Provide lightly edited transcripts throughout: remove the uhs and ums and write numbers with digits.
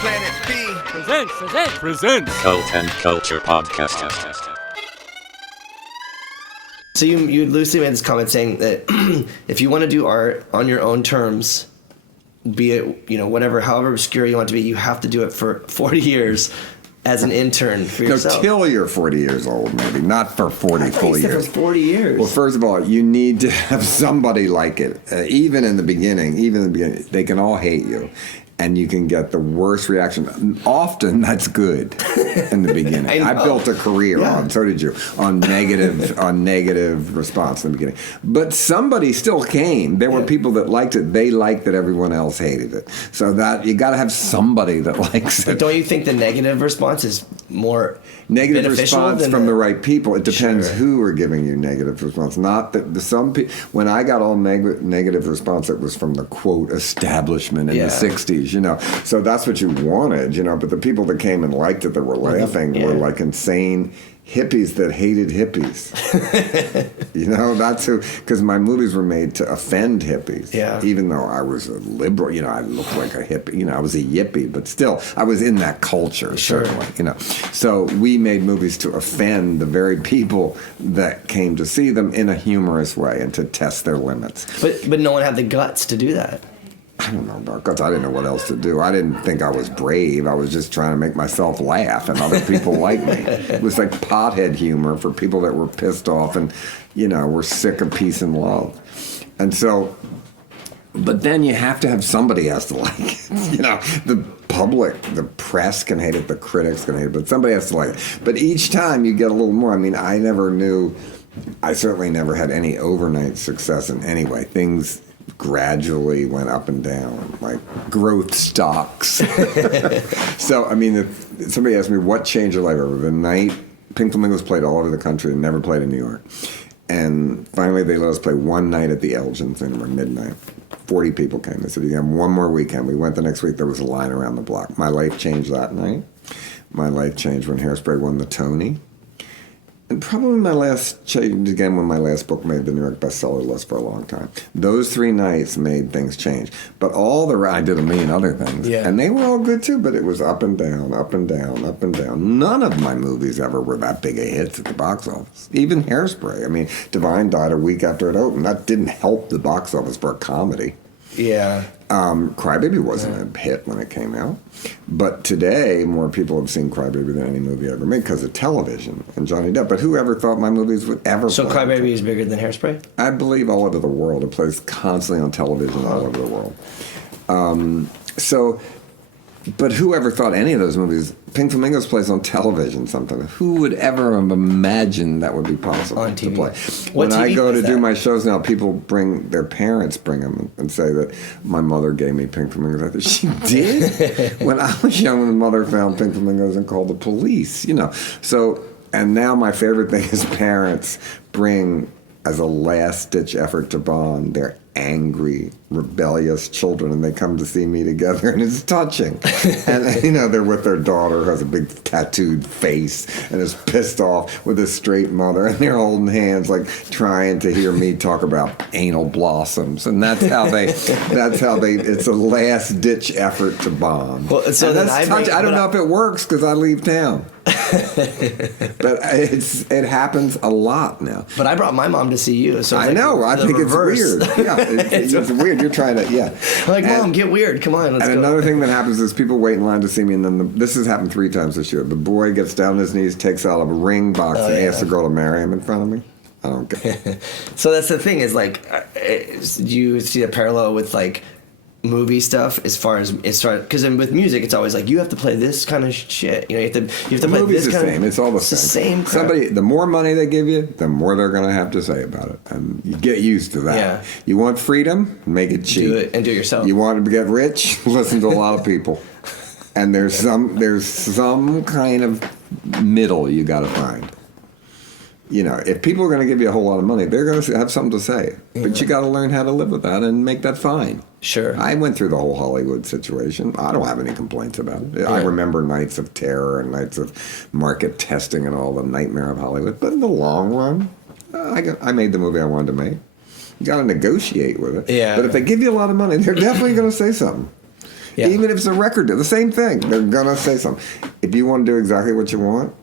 Planet B presents Cult and Culture Podcast. So you loosely made this comment saying that if you want to do art on your own terms, be it, whatever, however obscure you want it to be, you have to do it for 40 years as an intern for yourself. No, till you're 40 years old, maybe. Not for 40 full years. For 40 years. Well, first of all, you need to have somebody like it. Even in the beginning, they can all hate you. And you can get the worst reaction. Often that's good in the beginning. I built a career on, so did you, on negative response in the beginning. But somebody still came. There were people that liked it. They liked that everyone else hated it. So that you got to have somebody that likes it. But don't you think the negative response is more negative beneficial response than from the right people? It depends Sure. who are giving you negative response. Not that some people. When I got all negative response, it was from the quote establishment in the 60s. So that's what you wanted, but the people that came and liked it, that were laughing, were like insane hippies that hated hippies. That's who, because my movies were made to offend hippies. Yeah. Even though I was a liberal, I looked like a hippie, I was a yippie, but still, I was in that culture, certainly, So we made movies to offend the very people that came to see them in a humorous way and to test their limits. But no one had the guts to do that. I don't know about guts. I didn't know what else to do. I didn't think I was brave. I was just trying to make myself laugh, and other people like me. It was like pothead humor for people that were pissed off and, were sick of peace and love. And so, but then you have to have somebody has to like it. The public, the press can hate it, the critics can hate it, but somebody has to like it. But each time you get a little more. I mean, I certainly never had any overnight success in any way. Things gradually went up and down, like growth stocks. So, if somebody asked me what changed your life over the night, Pink Flamingos played all over the country and never played in New York. And finally they let us play one night at the Elgin Cinema, midnight. 40 people came. They said, you have one more weekend. We went the next week. There was a line around the block. My life changed that night. My life changed when Hairspray won the Tony. And probably when my last book made the New York bestseller list for a long time. Those 3 nights made things change. But I did a million other things. Yeah. And they were all good too, but it was up and down, up and down, up and down. None of my movies ever were that big of hits at the box office. Even Hairspray. Divine died a week after it opened. That didn't help the box office for a comedy. Yeah. Crybaby wasn't a hit when it came out. But today, more people have seen Crybaby than any movie ever made because of television and Johnny Depp. But whoever thought my movies would ever So Crybaby is bigger than Hairspray? I believe all over the world. It plays constantly on television all over the world. But whoever thought any of those movies, Pink Flamingos plays on television sometimes. Who would ever have imagined that would be possible on TV. To play? What when TV I go to do that? my shows now, their parents bring them and say that my mother gave me Pink Flamingos. I thought, she did? When I was young, my mother found Pink Flamingos and called the police, So, and now my favorite thing is parents bring, as a last-ditch effort to bond, their angry, rebellious children, and they come to see me together, and it's touching. And they're with their daughter who has a big tattooed face and is pissed off with a straight mother, and they're holding hands, like trying to hear me talk about anal blossoms, and that's how they. It's a last-ditch effort to bond. Well, so then I don't know if it works because I leave town. But it happens a lot now. But I brought my mom to see you. So I know. I think reverse. It's weird. Yeah, it's weird. You're trying to, Mom, get weird. Come on, let's go. And another thing that happens is people wait in line to see me, and then this has happened 3 times this year. The boy gets down on his knees, takes out a ring box, and asks the girl to marry him in front of me. I don't get it. So that's the thing is, do you see a parallel with, movie stuff as far as because with music it's always you have to play this kind of shit, you have to play this kind of. It's all the same. The more money they give you, the more they're going to have to say about it, and you get used to that. Yeah. You want freedom, make it cheap. Do it and do it yourself. You want to get rich, listen to a lot of people, and there's some kind of middle you got to find. If people are going to give you a whole lot of money, they're going to have something to say. Yeah. But you got to learn how to live with that and make that fine. Sure. I went through the whole Hollywood situation. I don't have any complaints about it. Yeah. I remember nights of terror and nights of market testing and all the nightmare of Hollywood. But in the long run, I made the movie I wanted to make. You got to negotiate with it. Yeah. But if they give you a lot of money, they're definitely going to say something. Yeah. Even if it's a record deal, the same thing. They're gonna say something. If you want to do exactly what you want,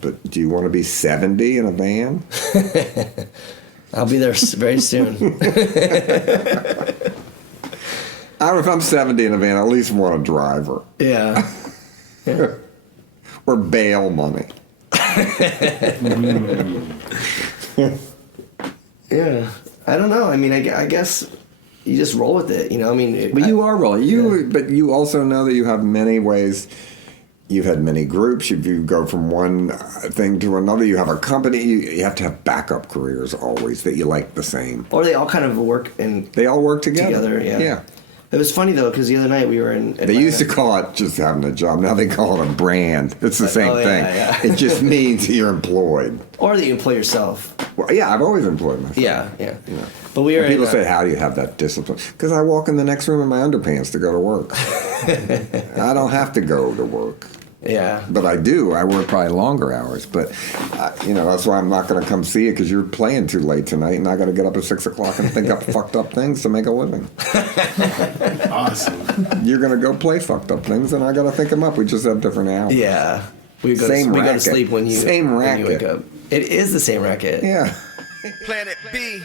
but do you want to be 70 in a van? I'll be there very soon. If I'm 70 in a van, I at least want a driver. Yeah. Or bail money. Yeah. I don't know. I mean, I guess you just roll with it, But you are rolling. But you also know that you have many ways. You've had many groups. You go from one thing to another. You have a company. You have to have backup careers always that you like the same. Or they all kind of work and they all work together. Yeah. It was funny though because the other night we were in Atlanta. They used to call it just having a job. Now they call it a brand. It's the same thing. Yeah. It just means you're employed. Or that you employ yourself. Well, yeah, I've always employed myself. Yeah. But we were. People say, "How do you have that discipline?" Because I walk in the next room in my underpants to go to work. I don't have to go to work. Yeah. But I do. I work probably longer hours. But, that's why I'm not going to come see you because you're playing too late tonight and I got to get up at 6 o'clock and think up fucked up things to make a living. Awesome. You're going to go play fucked up things and I got to think them up. We just have different hours. Yeah. We go to sleep when you wake up. It is the same racket. Yeah. Planet B.